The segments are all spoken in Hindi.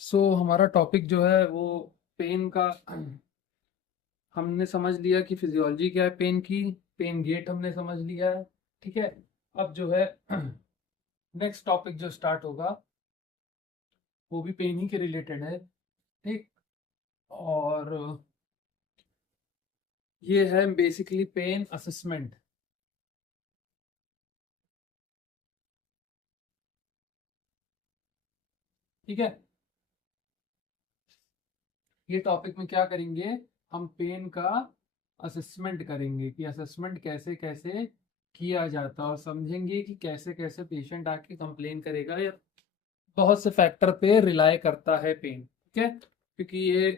हमारा टॉपिक जो है वो पेन का। हमने समझ लिया कि फिजियोलॉजी क्या है पेन की। पेन गेट हमने समझ लिया है। ठीक है। अब जो है नेक्स्ट टॉपिक जो स्टार्ट होगा वो भी पेन ही के रिलेटेड है। ठीक। और ये है बेसिकली पेन असेसमेंट। ठीक है। ये टॉपिक में क्या करेंगे, हम पेन का असेसमेंट करेंगे कि असेसमेंट कैसे कैसे किया जाता है और समझेंगे कि कैसे कैसे पेशेंट आके कंप्लेन करेगा या बहुत से फैक्टर पे रिलाई करता है पेन। ठीक है। क्योंकि ये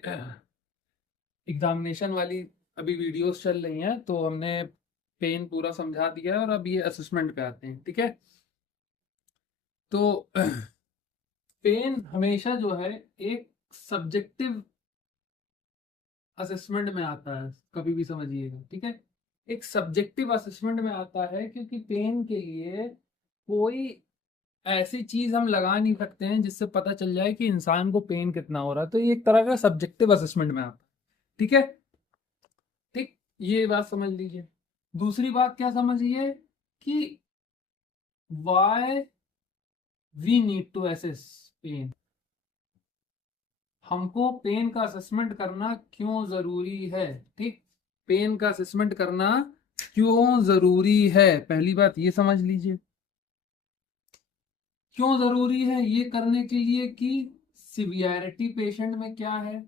एग्जामिनेशन वाली अभी वीडियोस चल रही हैं तो हमने पेन पूरा समझा दिया है और अब ये असेसमेंट पे आते हैं। ठीक है। तो पेन हमेशा जो है एक सब्जेक्टिव असेसमेंट में आता है, कभी भी समझिएगा। ठीक है। एक सब्जेक्टिव असेसमेंट में आता है क्योंकि पेन के लिए कोई ऐसी चीज हम लगा नहीं सकते हैं जिससे पता चल जाए कि इंसान को पेन कितना हो रहा है, तो ये एक तरह का सब्जेक्टिव असेसमेंट में आता है। ठीक है। ठीक। ये बात समझ लीजिए। दूसरी बात क्या समझिए कि why we need to assess pain. हमको पेन का असेसमेंट करना क्यों जरूरी है। ठीक। पेन का असेसमेंट करना क्यों जरूरी है, पहली बात ये समझ लीजिए। क्यों जरूरी है ये करने के लिए कि सिवियरिटी पेशेंट में क्या है,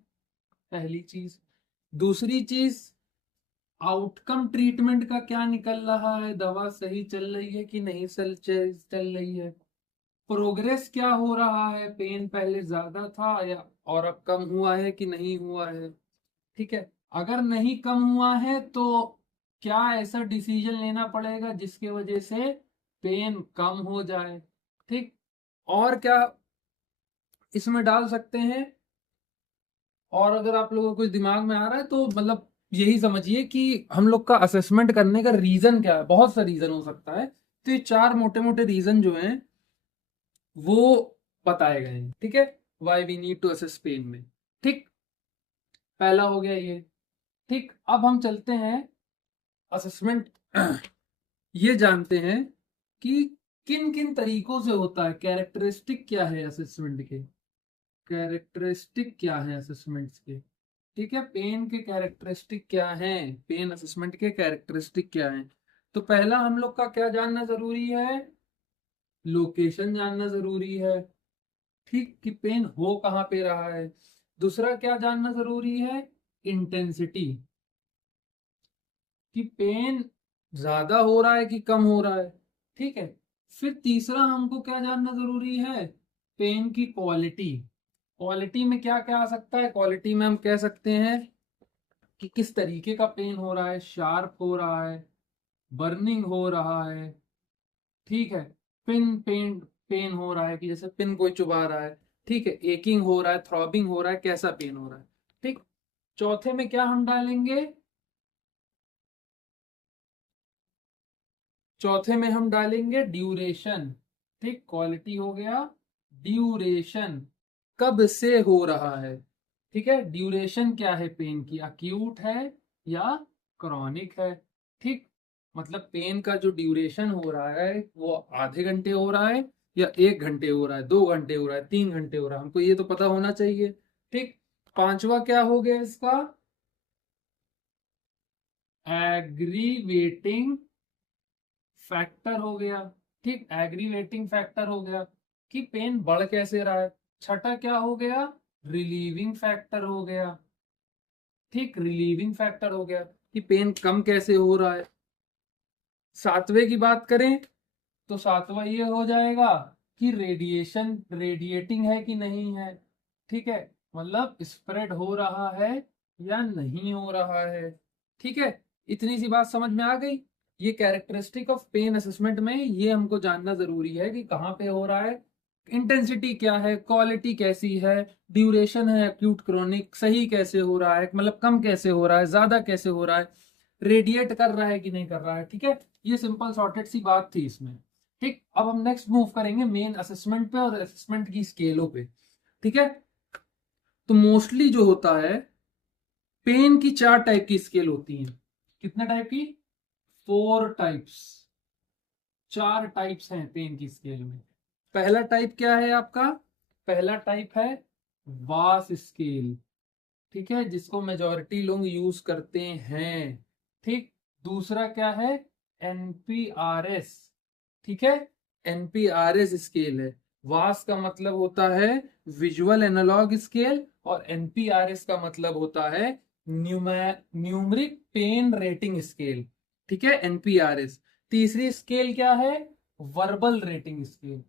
पहली चीज। दूसरी चीज, आउटकम ट्रीटमेंट का क्या निकल रहा है, दवा सही चल रही है कि नहीं चल रही है। प्रोग्रेस क्या हो रहा है, पेन पहले ज्यादा था या और अब कम हुआ है कि नहीं हुआ है। ठीक है। अगर नहीं कम हुआ है तो क्या ऐसा डिसीजन लेना पड़ेगा जिसकी वजह से पेन कम हो जाए। ठीक। और क्या इसमें डाल सकते हैं। और अगर आप लोगों को कुछ दिमाग में आ रहा है तो मतलब यही समझिए कि हम लोग का असेसमेंट करने का रीजन क्या है, बहुत सा रीजन हो सकता है। तो ये चार मोटे मोटे रीजन जो हैं वो बताए गए हैं। ठीक है। Why we need to assess pain में। ठीक। पहला हो गया ये। ठीक। अब हम चलते हैं असेसमेंट ये जानते हैं कि किन किन तरीकों से होता है, कैरेक्टरिस्टिक क्या है असेसमेंट के। कैरेक्टरिस्टिक क्या है असेसमेंट्स के। ठीक है। पेन के कैरेक्टरिस्टिक क्या हैं, पेन असेसमेंट के कैरेक्टरिस्टिक क्या हैं। तो पहला हम लोग का क्या जानना जरूरी है, लोकेशन जानना जरूरी है। ठीक, कि पेन हो कहाँ पे रहा है। दूसरा क्या जानना जरूरी है, इंटेंसिटी, कि पेन ज्यादा हो रहा है कि कम हो रहा है। ठीक है। फिर तीसरा हमको क्या जानना जरूरी है, पेन की क्वालिटी। क्वालिटी में क्या क्या आ सकता है, क्वालिटी में हम कह सकते हैं कि किस तरीके का पेन हो रहा है, शार्प हो रहा है, बर्निंग हो रहा है। ठीक है। पिन पेन पेन हो रहा है कि जैसे पिन कोई चुभा रहा है। ठीक है। एकिंग हो रहा है, थ्रॉबिंग हो रहा है, कैसा पेन हो रहा है। ठीक। चौथे में क्या हम डालेंगे, चौथे में हम डालेंगे ड्यूरेशन। ठीक, क्वालिटी हो गया, ड्यूरेशन कब से हो रहा है। ठीक है। ड्यूरेशन क्या है पेन की, अक्यूट है या क्रॉनिक है। ठीक। मतलब पेन का जो ड्यूरेशन हो रहा है वो आधे घंटे हो रहा है या 1 घंटे हो रहा है, 2 घंटे हो रहा है, 3 घंटे हो रहा है, हमको ये तो पता होना चाहिए। ठीक। पांचवा क्या हो गया इसका, एग्रीवेटिंग फैक्टर हो गया। ठीक, एग्रीवेटिंग फैक्टर हो गया कि पेन बढ़ कैसे रहा है। छठा क्या हो गया, रिलीविंग फैक्टर हो गया। ठीक, रिलीविंग फैक्टर हो गया कि पेन कम कैसे हो रहा है। सातवें की बात करें तो सातवां ये हो जाएगा कि रेडिएशन रेडिएटिंग है कि नहीं है। ठीक है। मतलब स्प्रेड हो रहा है या नहीं हो रहा है। ठीक है। इतनी सी बात समझ में आ गई। ये कैरेक्टरिस्टिक ऑफ पेन असेसमेंट में ये हमको जानना जरूरी है कि कहाँ पे हो रहा है, इंटेंसिटी क्या है, क्वालिटी कैसी है, ड्यूरेशन है एक्यूट क्रोनिक, सही कैसे हो रहा है, मतलब कम कैसे हो रहा है, ज्यादा कैसे हो रहा है, रेडिएट कर रहा है कि नहीं कर रहा है। ठीक है। ये सिंपल शॉर्टेड सी बात थी इसमें। ठीक। अब हम नेक्स्ट मूव करेंगे मेन असेसमेंट पे और असेसमेंट की स्केलों पे। ठीक है। तो मोस्टली जो होता है, पेन की 4 टाइप की स्केल होती हैं। कितने टाइप की? 4 टाइप्स, 4 टाइप्स हैं पेन की स्केल में। पहला टाइप क्या है आपका? पहला टाइप है वास स्केल, ठीक है, जिसको मेजॉरिटी लोग यूज करते हैं। ठीक। दूसरा क्या है? एनपीआरएस, ठीक है, एनपीआरएस स्केल है। वास का मतलब होता है विजुअल एनालॉग स्केल, और एनपीआरएस का मतलब होता है न्यूमरिक पेन रेटिंग स्केल, ठीक है, एनपीआरएस। तीसरी स्केल क्या है? वर्बल रेटिंग स्केल,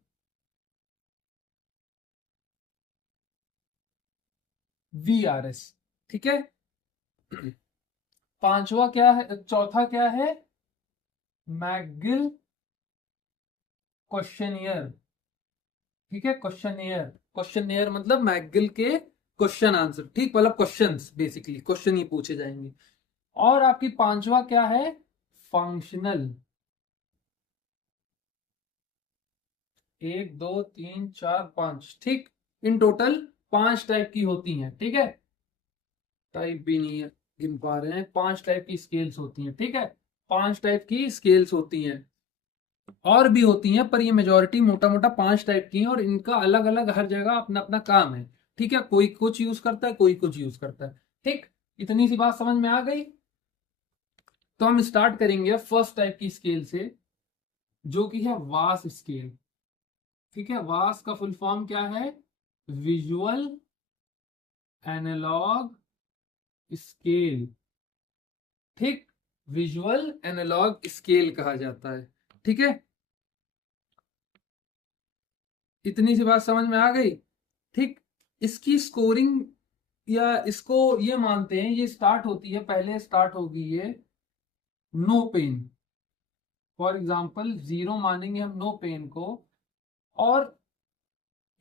वीआरएस, ठीक है। पांचवा क्या है, चौथा क्या है? मैगिल क्वेश्चनियर, ठीक है, क्वेश्चनियर। क्वेश्चनियर मतलब मैगिल के क्वेश्चन आंसर, ठीक, मतलब क्वेश्चंस, बेसिकली क्वेश्चन ही पूछे जाएंगे। और आपकी पांचवा क्या है? फंक्शनल। 1 2 3 4 5, ठीक, इन टोटल 5 टाइप की होती हैं, ठीक है। टाइप भी नहीं है, गिन पा रहे हैं, 5 टाइप की स्केल्स होती हैं, ठीक है, 5 टाइप की स्केल्स होती हैं। और भी होती हैं, पर ये मेजोरिटी मोटा मोटा 5 टाइप की हैं, और इनका अलग अलग हर जगह अपना अपना काम है, ठीक है। कोई कुछ यूज करता है, कोई कुछ यूज करता है, ठीक। इतनी सी बात समझ में आ गई। तो हम स्टार्ट करेंगे फर्स्ट टाइप की स्केल से, जो कि है वास स्केल, ठीक है। वास का फुल फॉर्म क्या है? विजुअल एनालॉग स्केल, ठीक, विजुअल एनालॉग स्केल कहा जाता है, ठीक है। इतनी सी बात समझ में आ गई, ठीक। इसकी स्कोरिंग, या इसको ये मानते हैं, ये स्टार्ट होती है, पहले स्टार्ट होगी ये नो पेन, फॉर एग्जांपल 0 मानेंगे हम नो पेन को, और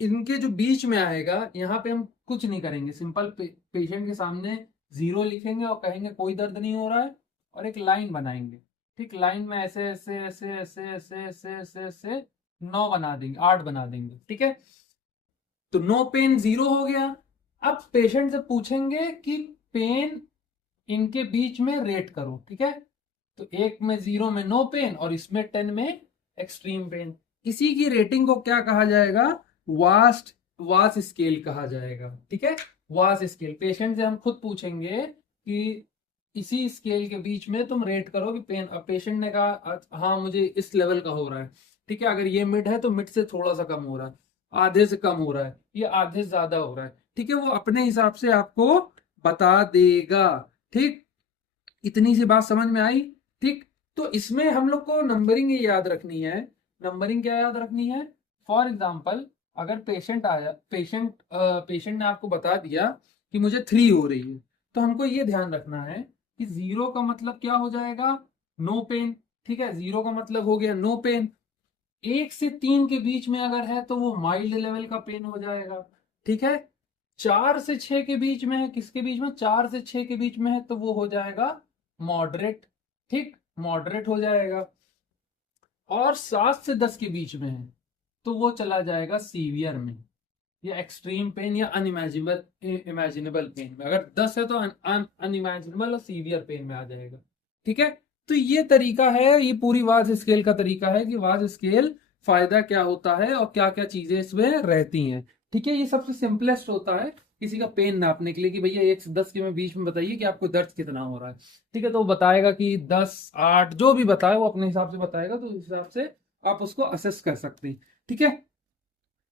इनके जो बीच में आएगा, यहाँ पे हम कुछ नहीं करेंगे, सिंपल पेशेंट के सामने 0 लिखेंगे और कहेंगे कोई दर्द नहीं हो रहा है, और एक लाइन बनाएंगे, ठीक, लाइन में ऐसे ऐसे ऐसे ऐसे ऐसे ऐसे ऐसे ऐसे 9 बना देंगे, 8 बना देंगे, ठीक है। तो नो पेन 0 हो गया। अब पेशेंट से पूछेंगे कि पेन इनके बीच में रेट करो, ठीक है। तो एक में 0 में नो पेन, और इसमें 10 में एक्सट्रीम पेन। इसी की रेटिंग को क्या कहा जाएगा? वास्ट वास स्केल कहा जाएगा, ठीक है। वास स्केल, पेशेंट से हम खुद पूछेंगे कि इसी स्केल के बीच में तुम रेट करो कि पेन, अब पेशेंट ने कहा हाँ मुझे इस लेवल का हो रहा है, ठीक है, अगर ये मिड है तो मिड से थोड़ा सा कम हो रहा है, आधे से कम हो रहा है, ये आधे से ज्यादा हो रहा है, ठीक है, वो अपने हिसाब से आपको बता देगा, ठीक। इतनी सी बात समझ में आई, ठीक। तो इसमें हम लोग को नंबरिंग ये याद रखनी है। नंबरिंग क्या याद रखनी है? फॉर एग्जाम्पल, अगर पेशेंट आया, पेशेंट ने आपको बता दिया कि मुझे 3 हो रही है, तो हमको ये ध्यान रखना है कि 0 का मतलब क्या हो जाएगा? नो पेन, ठीक है, 0 का मतलब हो गया नो पेन। 1 से 3 के बीच में अगर है तो वो माइल्ड लेवल का पेन हो जाएगा, ठीक है। 4 से 6 के बीच में है, किसके बीच में? 4 से 6 के बीच में है, तो वो हो जाएगा मॉडरेट, ठीक, मॉडरेट हो जाएगा। और 7 से 10 के बीच में है तो वो चला जाएगा सीवियर में, या एक्सट्रीम पेन, या अनइमेजिनेबल इमेजिनेबल पेन में। अगर 10 है तो अनइमेजिनेबल और सीवियर पेन में आ जाएगा, ठीक है। तो ये तरीका है, ये पूरी वाज स्केल का तरीका है कि वाज स्केल फायदा क्या होता है और क्या क्या चीजें इसमें रहती हैं, ठीक है। ये सबसे सिंपलेस्ट होता है किसी का पेन नापने के लिए, कि भैया 1 से 10 के में बीच में बताइए कि आपको दर्द कितना हो रहा है, ठीक है। तो वो बताएगा कि 10 8 जो भी बताए वो अपने हिसाब से बताएगा, तो उस हिसाब से आप उसको असेस कर सकते हैं, ठीक है।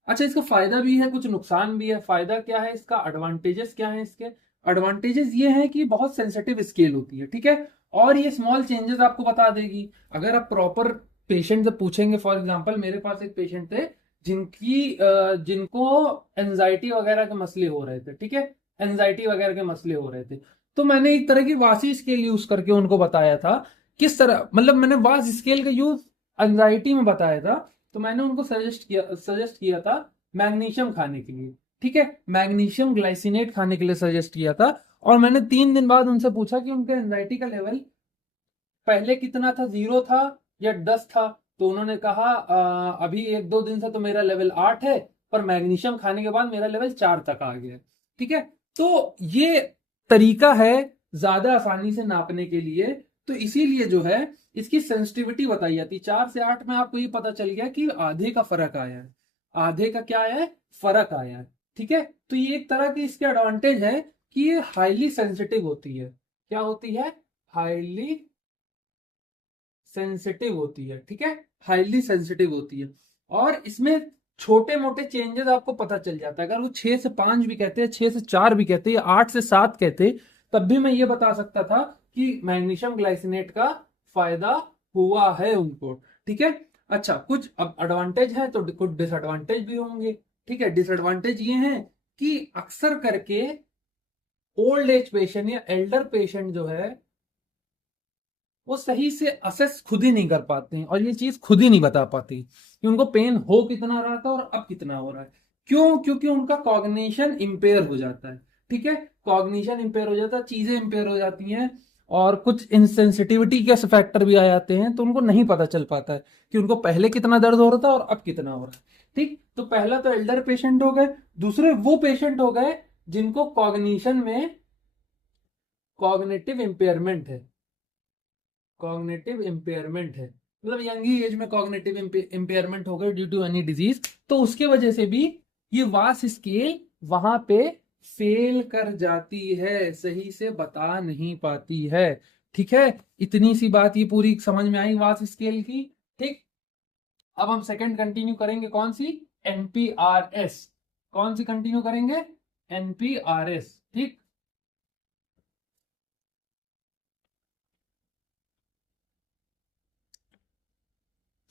अच्छा, इसका फायदा भी है, कुछ नुकसान भी है। फायदा क्या है इसका? एडवांटेजेस क्या है इसके? एडवांटेजेस ये है कि बहुत सेंसिटिव स्केल होती है, ठीक है, और ये स्मॉल चेंजेस आपको बता देगी। अगर आप प्रॉपर पेशेंट से पूछेंगे, फॉर एग्जांपल मेरे पास एक पेशेंट थे जिनको एंजाइटी वगैरह के मसले हो रहे थे, ठीक है, एंजाइटी वगैरह के मसले हो रहे थे। तो मैंने एक तरह की वासी स्केल यूज करके उनको बताया था, किस तरह, मतलब मैंने वास स्केल का यूज एंजाइटी में बताया था। तो मैंने उनको सजेस्ट किया था मैग्नीशियम खाने के लिए, ठीक है, मैग्नीशियम ग्लाइसिनेट खाने के लिए सजेस्ट किया था। और मैंने 3 दिन बाद उनसे पूछा कि उनका एंजाइटी का लेवल पहले कितना था, 0 था या 10 था? तो उन्होंने कहा अभी 1 2 दिन से तो मेरा लेवल 8 है, पर मैग्नीशियम खाने के बाद मेरा लेवल 4 तक आ गया। ठीक है, तो ये तरीका है ज्यादा आसानी से नापने के लिए। तो इसीलिए जो है इसकी सेंसिटिविटी बताई जाती है। 4 से 8 में आपको ये पता चल गया कि आधे का फर्क आया है, आधे का क्या है, फर्क आया है। ठीक है, तो ये एक तरह की इसके एडवांटेज है कि ये हाईली सेंसिटिव होती है। क्या होती है, हाईली सेंसिटिव होती है। ठीक है, हाईली सेंसिटिव होती है। और इसमें छोटे मोटे चेंजेस आपको पता चल जाता है। अगर वो 6 से 5 भी कहते हैं, 6 से 4 भी कहते हैं, 8 से 7 कहते, तब भी मैं ये बता सकता था कि मैग्नीशियम ग्लाइसिनेट का फायदा हुआ है उनको। ठीक है, अच्छा, कुछ अब एडवांटेज है तो कुछ डिसएडवांटेज भी होंगे। ठीक है, डिसएडवांटेज ये हैं कि अक्सर करके ओल्ड एज पेशेंट या एल्डर पेशेंट जो है वो सही से असेस खुद ही नहीं कर पाते हैं, और ये चीज खुद ही नहीं बता पाती कि उनको पेन हो कितना रहा था और अब कितना हो रहा है। क्यों, क्योंकि उनका कॉग्निशन इंपेयर हो जाता है। ठीक है, कॉग्निशन इंपेयर हो जाता है, चीजें इंपेयर हो जाती हैं, और कुछ इंसेंसिटिविटी के फैक्टर भी आ जाते हैं, तो उनको नहीं पता चल पाता है कि उनको पहले कितना दर्द हो रहा था और अब कितना हो रहा है। ठीक, तो पहला तो एल्डर पेशेंट हो गए। दूसरे वो पेशेंट हो गए जिनको कॉग्निशन में कॉग्निटिव इंपेयरमेंट है। कॉग्निटिव इंपेयरमेंट है, मतलब यंग एज में कॉग्निटिव इंपेयरमेंट हो गई ड्यू टू एनी डिजीज, तो उसके वजह से भी ये वास स्केल वहां पे फेल कर जाती है, सही से बता नहीं पाती है। ठीक है, इतनी सी बात ये पूरी समझ में आई वास स्केल की। ठीक, अब हम सेकंड कंटिन्यू करेंगे, कौन सी, एनपीआरएस। कौन सी कंटिन्यू करेंगे, एनपीआरएस। ठीक,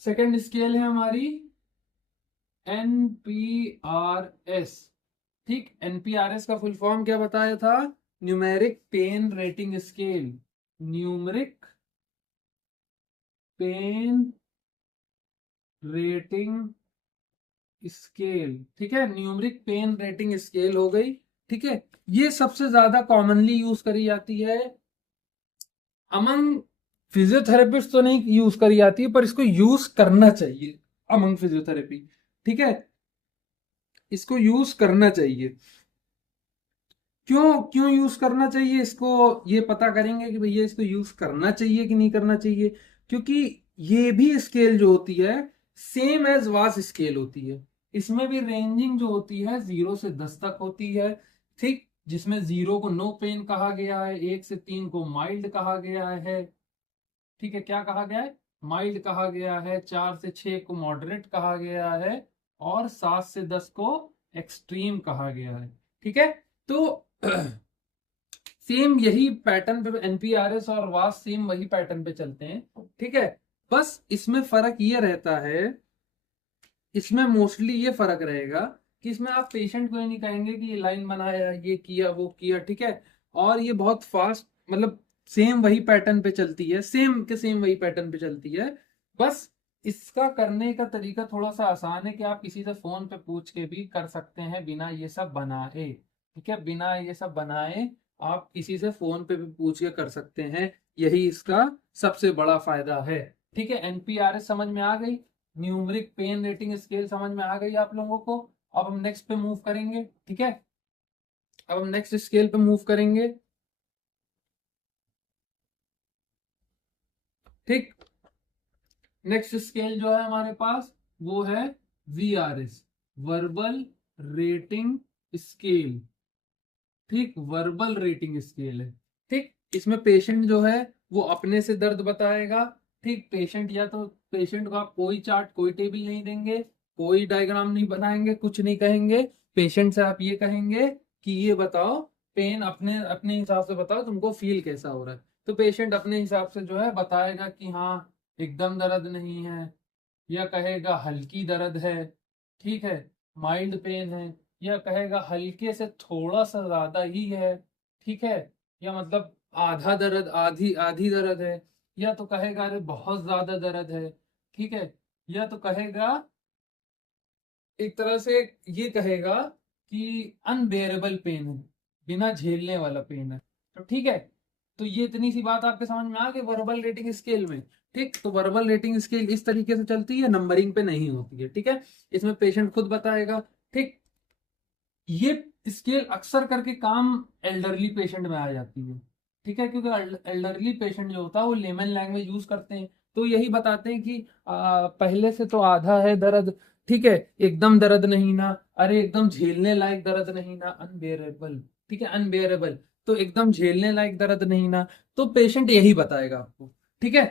सेकंड स्केल है हमारी एनपीआरएस। ठीक, एनपीआरएस का फुल फॉर्म क्या बताया था, numeric pain rating scale. Numeric pain rating scale. ठीक है, न्यूमेरिक पेन रेटिंग स्केल हो गई। ठीक है, ये सबसे ज्यादा कॉमनली यूज करी जाती है अमंग फिजियोथेरेपिस्ट, तो नहीं यूज करी जाती है, पर इसको यूज करना चाहिए अमंग फिजियोथेरेपी। ठीक है, इसको यूज करना चाहिए। क्यों क्यों यूज करना चाहिए इसको, ये पता करेंगे कि भैया इसको यूज करना चाहिए कि नहीं करना चाहिए। क्योंकि ये भी स्केल जो होती है सेम एज वास स्केल होती है। इसमें भी रेंजिंग जो होती है 0 से 10 तक होती है। ठीक, जिसमें 0 को नो पेन कहा गया है, 1 से 3 को माइल्ड कहा गया है। ठीक है, क्या कहा गया है, माइल्ड कहा गया है। 4 से 6 को मॉडरेट कहा गया है, और 7 से 10 को एक्सट्रीम कहा गया है। ठीक है, तो सेम यही पैटर्न पे एनपीआरएस और वास सेम वही पैटर्न पे चलते हैं। ठीक है, बस इसमें फर्क ये रहता है, इसमें मोस्टली ये फर्क रहेगा कि इसमें आप पेशेंट को ये नहीं कहेंगे कि ये लाइन बनाया, ये किया, वो किया। ठीक है, और ये बहुत फास्ट, मतलब सेम वही पैटर्न पे चलती है, सेम के सेम वही पैटर्न पे चलती है। बस इसका करने का तरीका थोड़ा सा आसान है कि आप किसी से फोन पे पूछ के भी कर सकते हैं बिना ये सब बनाए। ठीक है, बिना ये सब बनाए आप किसी से फोन पे भी पूछ के कर सकते हैं, यही इसका सबसे बड़ा फायदा है। ठीक है, एनपीआरएस समझ में आ गई, न्यूमरिक पेन रेटिंग स्केल समझ में आ गई आप लोगों को। अब हम नेक्स्ट पे मूव करेंगे। ठीक है, अब हम नेक्स्ट स्केल पे मूव करेंगे। ठीक, नेक्स्ट स्केल जो है हमारे पास वो है वीआरएस, वर्बल रेटिंग स्केल। ठीक, वर्बल रेटिंग स्केल है। ठीक, इसमें पेशेंट जो है वो अपने से दर्द बताएगा। ठीक, पेशेंट या तो पेशेंट को आप कोई चार्ट कोई टेबल नहीं देंगे, कोई डायग्राम नहीं बनाएंगे, कुछ नहीं कहेंगे। पेशेंट से आप ये कहेंगे कि ये बताओ, पेन अपने अपने हिसाब से बताओ, तुमको फील कैसा हो रहा है। तो पेशेंट अपने हिसाब से जो है बताएगा कि हाँ एकदम दर्द नहीं है, या कहेगा हल्की दर्द है। ठीक है, माइल्ड पेन है, या कहेगा हल्के से थोड़ा सा ज्यादा ही है। ठीक है, या मतलब आधा दर्द, आधी आधी दर्द है, या तो कहेगा अरे बहुत ज्यादा दर्द है। ठीक है, या तो कहेगा एक तरह से ये कहेगा कि अनबेरेबल पेन है, बिना झेलने वाला पेन है। तो ठीक है, तो ये इतनी सी बात आपके समझ में आ गई वर्बल रेटिंग स्केल में। ठीक, तो वर्बल रेटिंग स्केल इस तरीके से चलती है, नंबरिंग पे नहीं होती है। ठीक है, इसमें पेशेंट खुद बताएगा। ठीक, ये स्केल अक्सर करके काम एल्डरली पेशेंट में आ जाती है, ठीक है, क्योंकि एल्डरली पेशेंट जो होता है वो लेमन लैंग्वेज यूज करते हैं, तो यही बताते हैं कि पहले से तो आधा है दर्द, ठीक है, एकदम दर्द नहीं ना, अरे एकदम झेलने लायक दर्द नहीं ना, अनबेरेबल, ठीक है, अनबेरेबल, तो एकदम झेलने लायक दर्द नहीं ना, तो पेशेंट यही बताएगा आपको, ठीक है।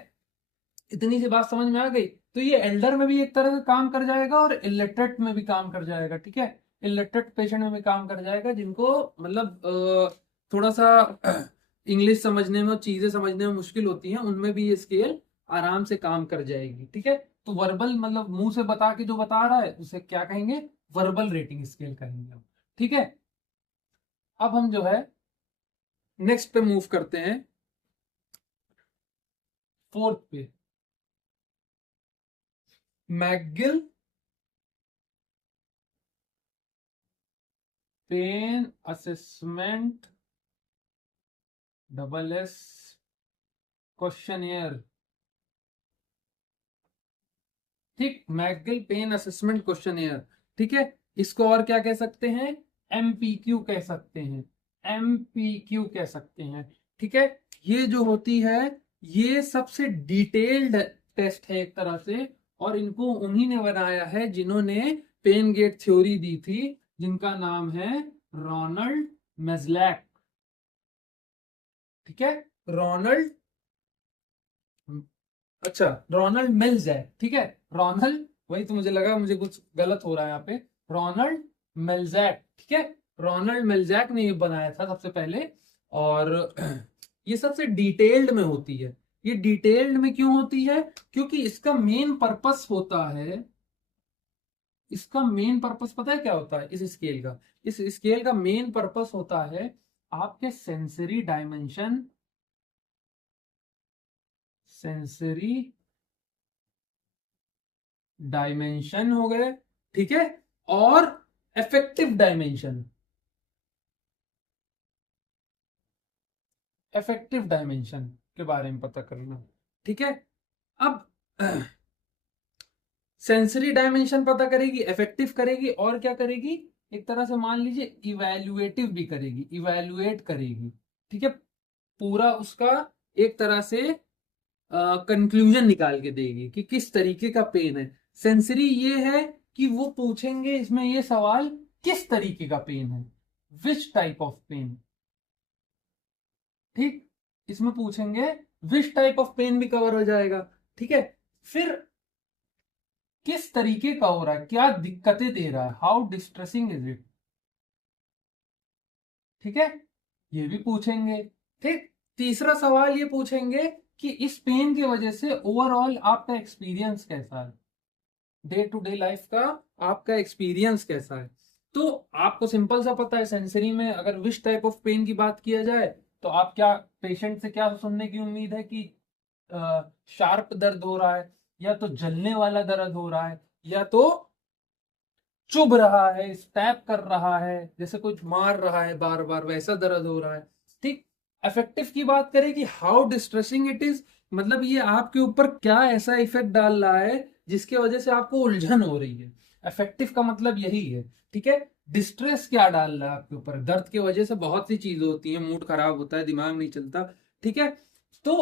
इतनी सी बात समझ में आ गई, तो ये एल्डर में भी एक तरह का काम कर जाएगा और इलिटरेट में भी काम कर जाएगा, ठीक है, इलिटरेट पेशेंट में भी काम कर जाएगा, जिनको मतलब थोड़ा सा इंग्लिश समझने में और चीजें समझने में मुश्किल होती हैं, उनमें भी ये स्केल आराम से काम कर जाएगी, ठीक है। तो वर्बल मतलब मुंह से बता के जो बता रहा है उसे क्या कहेंगे, वर्बल रेटिंग स्केल कहेंगे हम, ठीक है। अब हम जो है नेक्स्ट पे मूव करते हैं, फोर्थ पे, McGill pain assessment double S questionnaire, ठीक, मैकगिल पेन असेसमेंट क्वेश्चनियर, ठीक है। इसको और क्या कह सकते हैं, एमपीक्यू कह सकते हैं, एमपीक्यू कह सकते हैं, ठीक है। ये जो होती है ये सबसे डिटेल्ड टेस्ट है एक तरह से, और इनको उन्हीं ने बनाया है जिन्होंने पेन गेट थ्योरी दी थी, जिनका नाम है रोनाल्ड मेजलैक, ठीक है, रोनाल्ड, अच्छा रोनाल्ड मिल्स है, ठीक है, रोनाल्ड, वही तो मुझे लगा मुझे कुछ गलत हो रहा है यहाँ पे, रोनाल्ड मेल्जैक, ठीक है, रोनाल्ड मेल्जैक ने ये बनाया था सबसे पहले, और ये सबसे डिटेल्ड में होती है। ये डिटेल्ड में क्यों होती है, क्योंकि इसका मेन पर्पस होता है, इसका मेन पर्पस पता है क्या होता है इस स्केल का, इस स्केल का मेन पर्पस होता है आपके सेंसरी डायमेंशन, सेंसरी डायमेंशन हो गए, ठीक है, और इफेक्टिव डायमेंशन, इफेक्टिव डायमेंशन के बारे में पता करना, ठीक है। अब सेंसरी डायमेंशन पता करेगी, इफेक्टिव करेगी, और क्या करेगी, एक तरह से मान लीजिए इवैल्यूएटिव भी करेगी, इवैल्यूएट करेगी, ठीक है, पूरा उसका एक तरह से कंक्लूजन निकाल के देगी कि किस तरीके का पेन है। सेंसरी ये है कि वो पूछेंगे इसमें ये सवाल, किस तरीके का पेन है, विच टाइप ऑफ पेन, ठीक, इसमें पूछेंगे विच टाइप ऑफ पेन भी कवर हो जाएगा, ठीक है। फिर किस तरीके का हो रहा है, क्या दिक्कतें दे रहा है, हाउ डिस्ट्रेसिंग इज इट, ठीक है, ये भी पूछेंगे, ठीक। तीसरा सवाल ये पूछेंगे कि इस पेन की वजह से ओवरऑल आपका एक्सपीरियंस कैसा है, डे टू डे लाइफ का आपका एक्सपीरियंस कैसा है। तो आपको सिंपल सा पता है, सेंसरी में अगर विश टाइप ऑफ पेन की बात किया जाए तो आप क्या पेशेंट से क्या सुनने की उम्मीद है कि शार्प दर्द हो रहा है, या तो जलने वाला दर्द हो रहा है, या तो चुभ रहा है, स्टैप कर रहा है, जैसे कुछ मार रहा है बार बार, वैसा दर्द हो रहा है, ठीक। इफेक्टिव की बात करें कि हाउ डिस्ट्रेसिंग इट इज, मतलब ये आपके ऊपर क्या ऐसा इफेक्ट डाल रहा है जिसकी वजह से आपको उलझन हो रही है, इफेक्टिव का मतलब यही है, ठीक है। डिस्ट्रेस क्या डाल रहा है आपके ऊपर, दर्द की वजह से बहुत सी चीजें होती हैं, मूड खराब होता है, दिमाग नहीं चलता, ठीक है। तो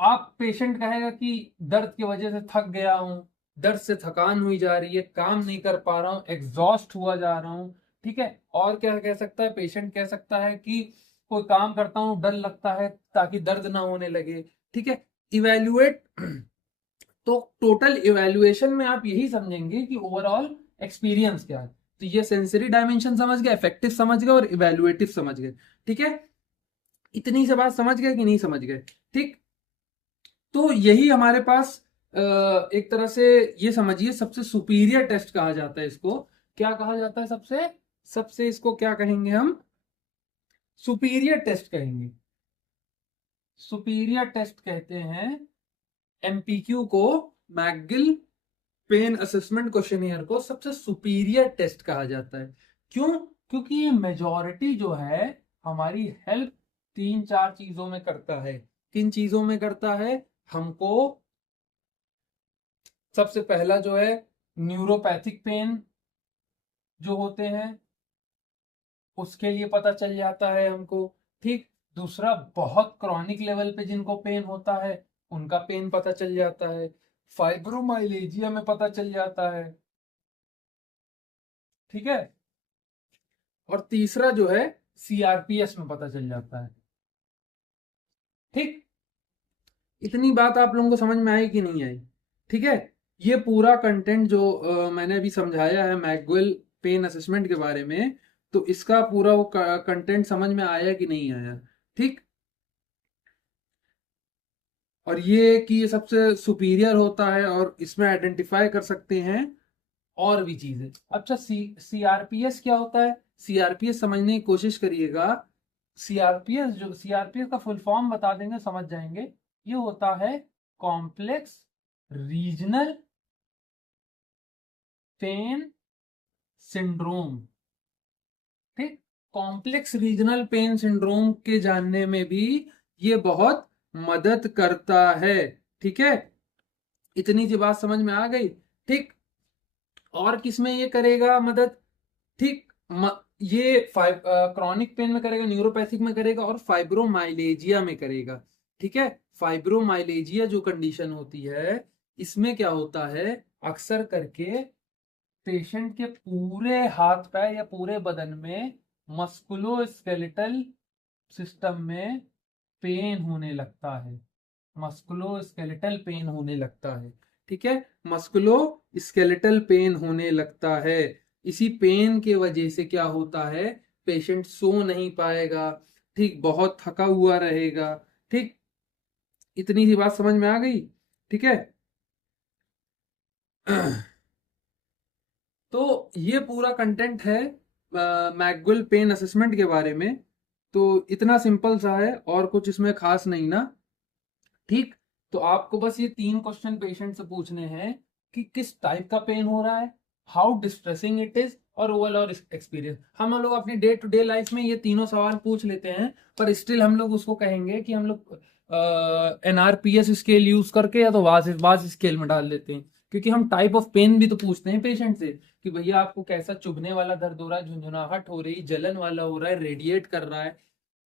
आप पेशेंट कहेगा कि दर्द की वजह से थक गया हूं, दर्द से थकान हुई जा रही है, काम नहीं कर पा रहा हूँ, एग्जॉस्ट हुआ जा रहा हूँ, ठीक है। और क्या कह सकता है पेशेंट, कह सकता है कि कोई काम करता हूँ डर लगता है ताकि दर्द ना होने लगे, ठीक है। इवेल्युएट तो टोटल इवेल्युएशन में आप यही समझेंगे कि ओवरऑल एक्सपीरियंस क्या है। तो ये सेंसरी डायमेंशन समझ गए, इफेक्टिव समझ गए और इवेल्युएटिव समझ गए, ठीक है। इतनी से बात समझ गए कि नहीं समझ गए, ठीक। तो यही हमारे पास एक तरह से ये समझिए सबसे सुपीरियर टेस्ट कहा जाता है इसको, क्या कहा जाता है, सबसे सबसे इसको क्या कहेंगे हम, सुपीरियर टेस्ट कहेंगे, सुपीरियर टेस्ट कहते हैं एमपीक्यू को, मैकगिल पेन असेसमेंट क्वेश्चनियर को सबसे सुपीरियर टेस्ट कहा जाता है। क्यों, क्योंकि ये मेजॉरिटी जो है हमारी हेल्प तीन चार चीजों में करता है, किन चीजों में करता है, हमको सबसे पहला जो है न्यूरोपैथिक पेन जो होते हैं, उसके लिए पता चल जाता है हमको। ठीक। दूसरा, बहुत क्रॉनिक लेवल पे जिनको पेन होता है उनका पेन पता चल जाता है। फाइब्रोमाइलेजिया में पता चल जाता है। ठीक है। और तीसरा जो है सीआरपीएस में पता चल जाता है। ठीक। इतनी बात आप लोगों को समझ में आई कि नहीं आई? ठीक है। ये पूरा कंटेंट जो मैंने अभी समझाया है मैकगुएल पेन असेसमेंट के बारे में, तो इसका पूरा वो कंटेंट समझ में आया कि नहीं आया? ठीक। और ये कि ये सबसे सुपीरियर होता है और इसमें आइडेंटिफाई कर सकते हैं और भी चीजें। अच्छा, सीआरपीएस क्या होता है? सीआरपीएस समझने की कोशिश करिएगा। सीआरपीएस का फुल फॉर्म बता देंगे, समझ जाएंगे। ये होता है कॉम्प्लेक्स रीजनल पेन सिंड्रोम। ठीक। कॉम्प्लेक्स रीजनल पेन सिंड्रोम के जानने में भी ये बहुत मदद करता है। ठीक है। इतनी सी बात समझ में आ गई? ठीक। और किसमें ये करेगा मदद? ठीक। ये क्रॉनिक पेन में करेगा, न्यूरोपैथिक में करेगा और फाइब्रोमाइलेजिया में करेगा। ठीक है। फाइब्रोमाइलेजिया जो कंडीशन होती है, इसमें क्या होता है, अक्सर करके पेशेंट के पूरे हाथ पैर या पूरे बदन में मस्कुलोस्केलेटल सिस्टम में पेन होने लगता है। मस्कुलोस्केलेटल पेन होने लगता है। ठीक है। मस्कुलो स्केलेटल पेन होने लगता है। इसी पेन के वजह से क्या होता है, पेशेंट सो नहीं पाएगा। ठीक। बहुत थका हुआ रहेगा। ठीक। इतनी सी बात समझ में आ गई? ठीक है। तो ये पूरा कंटेंट है मैकगुएल पेन असेसमेंट के बारे में। तो इतना सिंपल सा है और कुछ इसमें खास नहीं ना। ठीक। तो आपको बस ये 3 क्वेश्चन पेशेंट से पूछने हैं कि किस टाइप का पेन हो रहा है, हाउ डिस्ट्रेसिंग इट इज, और ओवरऑल एक्सपीरियंस। हम लोग अपनी डे टू डे लाइफ में ये तीनों सवाल पूछ लेते हैं, पर स्टिल हम लोग उसको कहेंगे कि हम लोग एनआरपीएस स्केल यूज करके या तो वाज वाज स्केल में डाल देते हैं। क्योंकि हम टाइप ऑफ पेन भी तो पूछते हैं पेशेंट से कि भैया आपको कैसा चुभने वाला दर्द हो रहा है, झुंझुनाहट हो रही, जलन वाला हो रहा है, रेडिएट कर रहा है,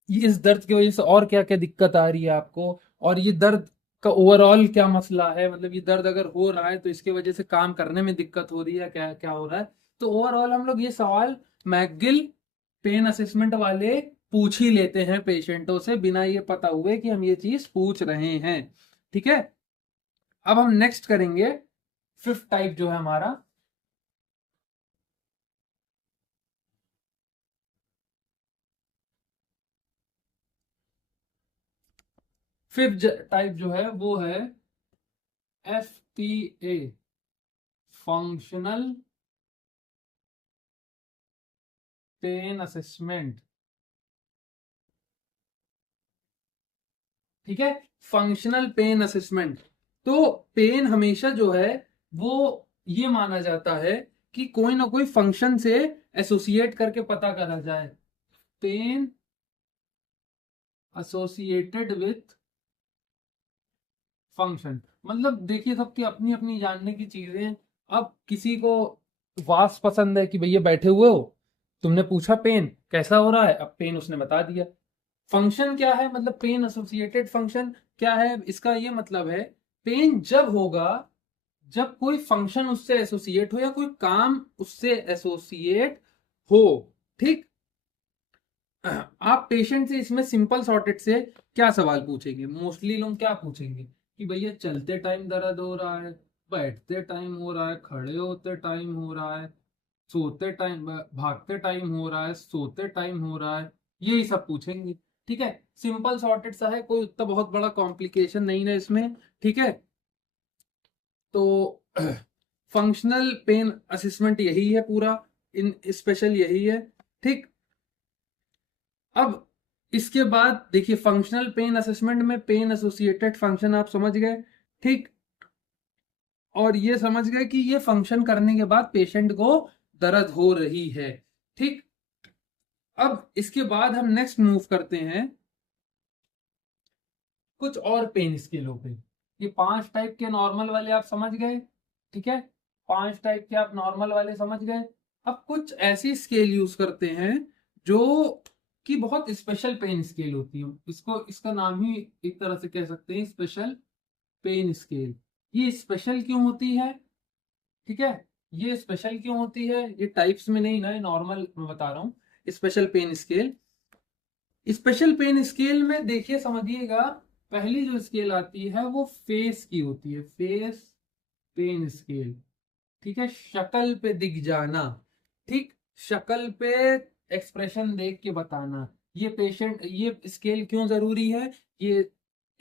ये इस दर्द की वजह से और क्या क्या दिक्कत आ रही है आपको, और ये दर्द का ओवरऑल क्या मसला है, मतलब ये दर्द अगर हो रहा है तो इसके वजह से काम करने में दिक्कत हो रही है, क्या क्या हो रहा है। तो ओवरऑल हम लोग ये सवाल मैकगिल पेन असेसमेंट वाले पूछ ही लेते हैं पेशेंटों से, बिना ये पता हुए कि हम ये चीज पूछ रहे हैं। ठीक है। अब हम नेक्स्ट करेंगे 5th टाइप जो है हमारा। फिफ्थ टाइप जो है वो है FTA, फंक्शनल पेन असेसमेंट। ठीक है। Functional pain assessment. तो पेन हमेशा जो है वो ये माना जाता है कि कोई ना कोई फंक्शन से एसोसिएट करके पता करा जाए। पेन एसोसिएटेड विथ फंक्शन, मतलब देखिए सबकी अपनी अपनी जानने की चीजें। अब किसी को वास पसंद है कि भैया बैठे हुए हो, तुमने पूछा पेन कैसा हो रहा है, अब पेन उसने बता दिया। फंक्शन क्या है, मतलब पेन एसोसिएटेड फंक्शन क्या है, इसका ये मतलब है पेन जब होगा जब कोई फंक्शन उससे एसोसिएट हो या कोई काम उससे एसोसिएट हो। ठीक। आप पेशेंट से इसमें सिंपल सॉर्टेड से क्या सवाल पूछेंगे, मोस्टली लोग क्या पूछेंगे कि भैया चलते टाइम दर्द हो रहा है, बैठते टाइम हो रहा है, खड़े होते टाइम हो रहा है, सोते टाइम, भागते टाइम हो रहा है, सोते टाइम हो रहा है, यही सब पूछेंगे। ठीक है। सिंपल सॉर्टेड सा है, कोई उतना बहुत बड़ा कॉम्प्लिकेशन नहीं है इसमें। ठीक है। तो फंक्शनल पेन असेसमेंट यही है पूरा, इन स्पेशल यही है। ठीक। अब इसके बाद देखिए फंक्शनल पेन असेसमेंट में पेन एसोसिएटेड फंक्शन आप समझ गए। ठीक। और ये समझ गए कि ये फंक्शन करने के बाद पेशेंट को दर्द हो रही है। ठीक। अब इसके बाद हम नेक्स्ट मूव करते हैं कुछ और पेन स्केलों पे। ये 5 टाइप के नॉर्मल वाले आप समझ गए। ठीक है। 5 टाइप के आप नॉर्मल वाले समझ गए। अब कुछ ऐसी स्केल यूज करते हैं जो कि बहुत स्पेशल पेन स्केल होती है। इसको इसका नाम ही एक तरह से कह सकते हैं स्पेशल पेन स्केल। ये स्पेशल क्यों होती है? ठीक है, ये स्पेशल क्यों होती है? ये टाइप्स में नहीं ना, ये नॉर्मल मैं बता रहा हूँ। Special pain scale, special pain scale में देखिए समझिएगा, पहली जो स्केल आती है वो फेस की होती है, फेस पेन स्केल। ठीक है, शक्ल पे दिख जाना। ठीक, शक्ल पे एक्सप्रेशन देख के बताना। ये पेशेंट, ये स्केल क्यों जरूरी है? ये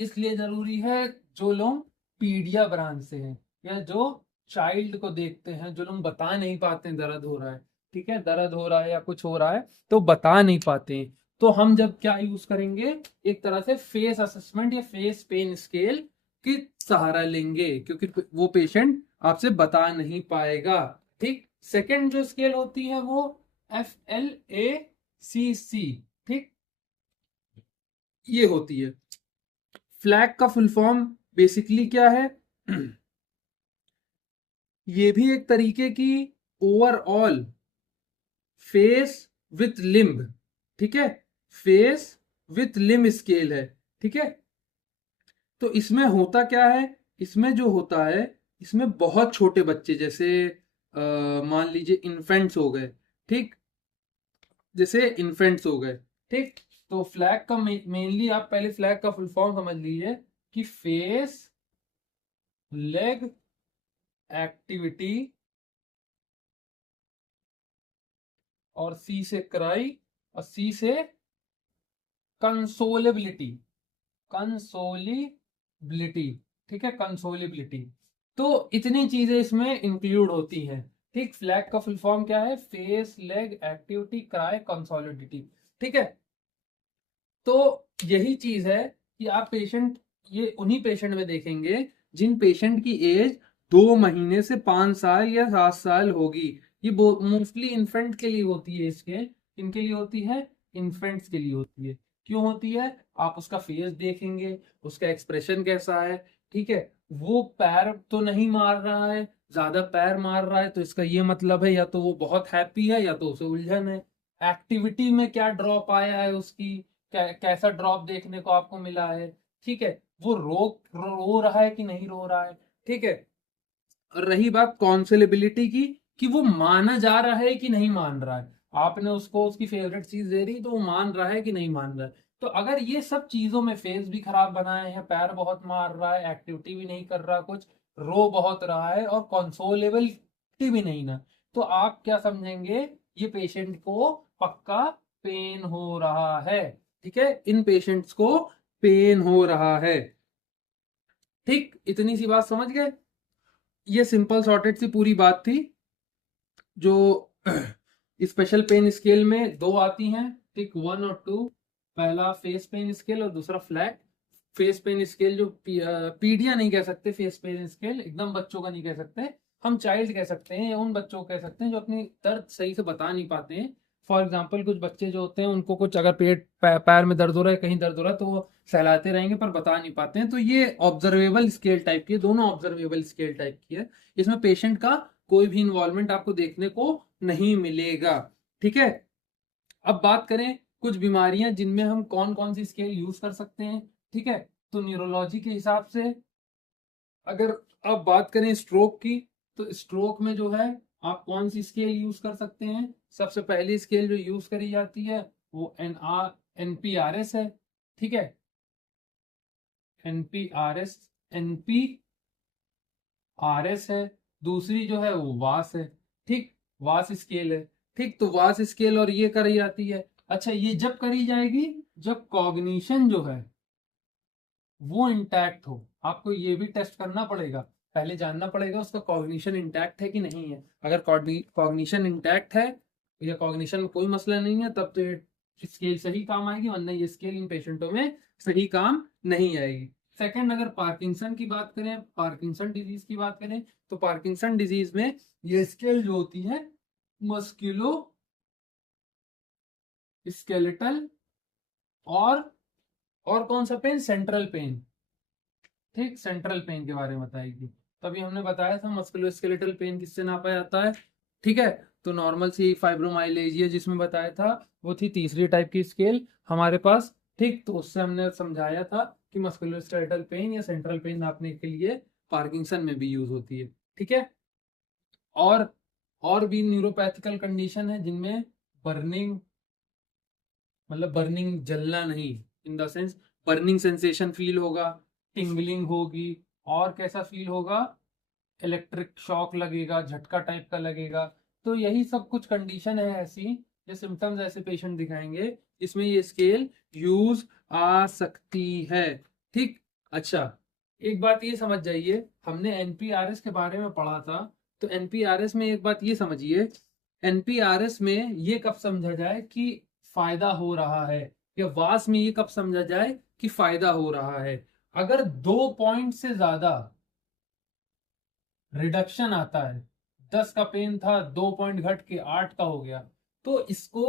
इसलिए जरूरी है जो लोग पीडिया ब्रांच से हैं या जो चाइल्ड को देखते हैं, जो लोग बता नहीं पाते हैं दर्द हो रहा है, ठीक है, दर्द हो रहा है या कुछ हो रहा है तो बता नहीं पाते हैं, तो हम जब क्या यूज करेंगे, एक तरह से फेस असेसमेंट या फेस पेन स्केल की सहारा लेंगे, क्योंकि वो पेशेंट आपसे बता नहीं पाएगा। ठीक, सेकंड जो स्केल होती है वो FLACC। ठीक, ये होती है। फ्लैग का फुल फॉर्म बेसिकली क्या है? ये भी एक तरीके की ओवरऑल फेस विथ लिम्ब, ठीक है, फेस विथ लिम्ब स्केल है। ठीक है, तो इसमें होता क्या है, इसमें जो होता है, इसमें बहुत छोटे बच्चे जैसे मान लीजिए इन्फेंट्स हो गए, ठीक, जैसे इन्फेंट्स हो गए, ठीक, तो फ्लैग का मेनली आप पहले फ्लैग का फुल फॉर्म समझ लीजिए कि फेस लेग एक्टिविटी, और सी से क्राई, और सी से कंसोलेबिलिटी, कंसोलिबिलिटी। ठीक है, कंसोलिबिलिटी। तो इतनी चीजें इसमें इंक्लूड होती हैं। ठीक, फ्लैग का फुल फॉर्म क्या है? Face leg activity cry consolidity. ठीक है, तो यही चीज है कि आप पेशेंट, ये उन्हीं पेशेंट में देखेंगे जिन पेशेंट की एज 2 महीने से 5 साल या 7 साल होगी। ये मोस्टली इन्फेंट के लिए होती है। इसके इनके लिए होती है, इन्फेंट्स के लिए होती है। क्यों होती है? आप उसका फेस देखेंगे, उसका एक्सप्रेशन कैसा है। ठीक है, वो पैर तो नहीं मार रहा है, ज्यादा पैर मार रहा है तो इसका ये मतलब है या तो वो बहुत हैप्पी है या तो उसे उलझन है। एक्टिविटी में क्या ड्रॉप आया है उसकी, कैसा ड्रॉप देखने को आपको मिला है। ठीक है, वो रो रहा है कि नहीं रो रहा है। ठीक है, और रही बात कॉन्सेलेबिलिटी की, कि वो माना जा रहा है कि नहीं मान रहा है। आपने उसको उसकी फेवरेट चीज दे रही तो वो मान रहा है कि नहीं मान रहा है। तो अगर ये सब चीजों में फेस भी खराब बनाए हैं, पैर बहुत मार रहा है, एक्टिविटी भी नहीं कर रहा, कुछ रो बहुत रहा है और कंसोलेबिलिटी भी नहीं ना, तो आप क्या समझेंगे? ये पेशेंट को पक्का पेन हो रहा है। ठीक है, इन पेशेंट्स को पेन हो रहा है। ठीक, इतनी सी बात समझ गए? ये सिंपल सॉर्टेड सी पूरी बात थी। जो स्पेशल पेन स्केल में दो आती हैं, ठीक, 1 और 2। पहला फेस पेन स्केल और दूसरा फ्लैट फेस पेन स्केल। जो पीडिया नहीं कह सकते, फेस पेन स्केल एकदम बच्चों का नहीं कह सकते, हम चाइल्ड कह सकते हैं या उन बच्चों को कह सकते हैं जो अपनी दर्द सही से बता नहीं पाते हैं। फॉर एग्जाम्पल कुछ बच्चे जो होते हैं उनको कुछ अगर पैर में दर्द हो रहा है, कहीं दर्द हो रहा है, तो वो सहलाते रहेंगे पर बता नहीं पाते हैं। तो ये ऑब्जर्वेबल स्केल टाइप की है, दोनों ऑब्जर्वेबल स्केल टाइप की है। इसमें पेशेंट का कोई भी इन्वॉल्वमेंट आपको देखने को नहीं मिलेगा। ठीक है, अब बात करें कुछ बीमारियां जिनमें हम कौन कौन सी स्केल यूज कर सकते हैं। ठीक है, तो न्यूरोलॉजी के हिसाब से अगर आप बात करें स्ट्रोक की, तो स्ट्रोक में जो है आप कौन सी स्केल यूज कर सकते हैं? सबसे पहली स्केल जो यूज करी जाती है वो NPRS है। ठीक है, NPRS NPRS है। दूसरी जो है वो वास है। ठीक, वास स्केल है। ठीक, तो वास स्केल और ये करी जाती है। अच्छा, ये जब करी जाएगी जब कॉग्निशन जो है वो इंटैक्ट हो। आपको ये भी टेस्ट करना पड़ेगा, पहले जानना पड़ेगा उसका कॉग्निशन इंटैक्ट है कि नहीं है। अगर कॉग्निशन इंटैक्ट है या कॉग्निशन में कोई मसला नहीं है तब तो ये स्केल सही काम आएगी, वरना ये स्केल इन पेशेंटों में सही काम नहीं आएगी। सेकंड, अगर पार्किंसन की बात करें, पार्किंसन डिजीज की बात करें, तो पार्किंसन डिजीज में ये स्केल जो होती है मस्कुलो स्केलेटल, और कौन सा पेन? Central pain. ठीक, सेंट्रल पेन के बारे में बताएगी। तभी हमने बताया था मस्कुलोस्केलेटल पेन किससे नापा जाता है। ठीक है, तो नॉर्मल सी फाइब्रोमाइलेजिया जिसमें बताया था वो थी तीसरी टाइप की स्केल हमारे पास। ठीक, तो उससे हमने समझाया था कि मस्कुलोस्केलेटल पेन या सेंट्रल पेन नापने के लिए पार्किंसन में भी यूज होती है। ठीक है, और और भी न्यूरोपैथिकल कंडीशन है जिनमें बर्निंग, मतलब बर्निंग जलना नहीं, in the sense burning sensation feel होगा, टिंगलिंग होगी, और कैसा फील होगा, इलेक्ट्रिक शॉक लगेगा, झटका टाइप का लगेगा। तो यही सब कुछ कंडीशन है ऐसी, ये सिम्टम्स ऐसे पेशेंट दिखाएंगे जिसमें ये स्केल यूज आ सकती है। ठीक, अच्छा, एक बात ये समझ जाइए, हमने एनपीआरएस के बारे में पढ़ा था, तो एनपीआरएस में एक बात ये समझिए, एनपीआरएस में ये कब समझा जाए कि फायदा हो रहा है, या वास में ये कब समझा जाए कि फायदा हो रहा है। अगर 2 पॉइंट से ज्यादा रिडक्शन आता है, 10 का पेन था 2 पॉइंट घट के 8 का हो गया, तो इसको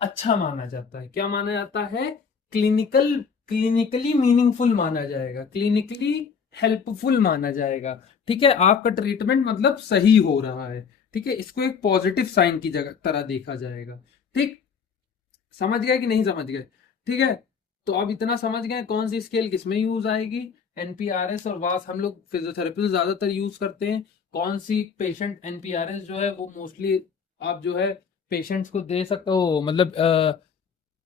अच्छा माना जाता है। क्या माना जाता है? क्लिनिकली मीनिंगफुल माना जाएगा, क्लिनिकली हेल्पफुल माना जाएगा। ठीक है, आपका ट्रीटमेंट मतलब सही हो रहा है। ठीक है, इसको एक पॉजिटिव साइन की जगह तरह देखा जाएगा। ठीक, समझ गए कि नहीं समझ गए? ठीक है, तो अब इतना समझ गए कौन सी स्केल किसमें यूज आएगी। एनपीआरएस और वास हम लोग फिजियोथेरेपी में ज्यादातर यूज करते हैं। कौन सी पेशेंट, एनपीआरएस जो है वो मोस्टली आप जो है पेशेंट्स को दे सकते हो, मतलब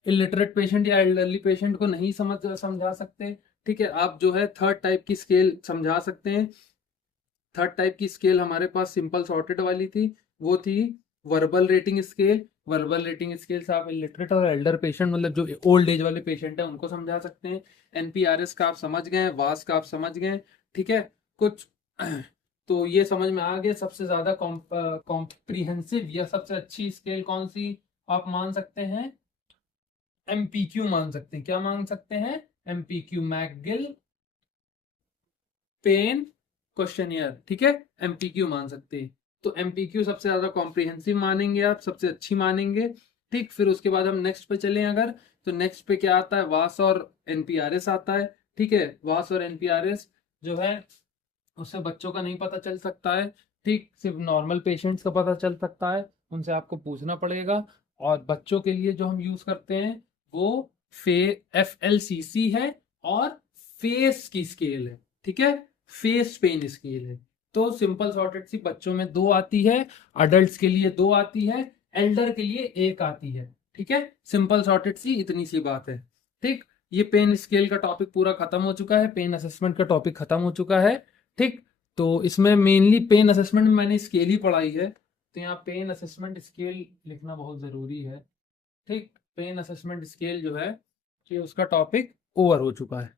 इलिटरेट पेशेंट या एल्डरली पेशेंट को नहीं समझा सकते। ठीक है, आप जो है थर्ड टाइप की स्केल समझा सकते हैं। थर्ड टाइप की स्केल हमारे पास सिंपल सॉर्टेड वाली थी, वो थी verbal rating scale. Verbal rating scale से आप इलिटरेट और एल्डर पेशेंट, मतलब जो ओल्ड एज वाले पेशेंट है उनको समझा सकते हैं। एनपीआरएस का आप समझ गए, वास का आप समझ गए। ठीक है, कुछ तो ये समझ में आ गया सबसे ज्यादा कॉम्प्रिहेंसिव या सबसे अच्छी स्केल कौन सी आप मान सकते हैं? एमपीक्यू मान सकते हैं। क्या मान सकते हैं? एमपीक्यू, मैकगिल पेन क्वेश्चनियर। ठीक है, एमपीक्यू मान सकते हैं। तो एमपीक्यू सबसे ज्यादा कॉम्प्रिहेंसिव मानेंगे आप, सबसे अच्छी मानेंगे। ठीक, फिर उसके बाद हम नेक्स्ट पे चलें अगर, तो नेक्स्ट पे क्या आता है? वास और एनपीआरएस आता है। ठीक है, वास और एनपीआरएस जो है उससे बच्चों का नहीं पता चल सकता है। ठीक, सिर्फ नॉर्मल पेशेंट्स का पता चल सकता है, उनसे आपको पूछना पड़ेगा। और बच्चों के लिए जो हम यूज करते हैं वो फे FLCC है और फेस की स्केल है। ठीक है, फेस पेन स्केल है। तो सिंपल सॉर्टेड सी बच्चों में 2 आती है, अडल्ट्स के लिए 2 आती है, एल्डर के लिए 1 आती है। ठीक है, सिंपल सॉर्टेड सी इतनी सी बात है। ठीक, ये पेन स्केल का टॉपिक पूरा खत्म हो चुका है, पेन असेसमेंट का टॉपिक खत्म हो चुका है। ठीक, तो इसमें मेनली पेन असेसमेंट में मैंने स्केल ही पढ़ाई है, तो यहाँ पेन असेसमेंट स्केल लिखना बहुत ज़रूरी है। ठीक, पेन असेसमेंट स्केल जो है कि उसका टॉपिक ओवर हो चुका है।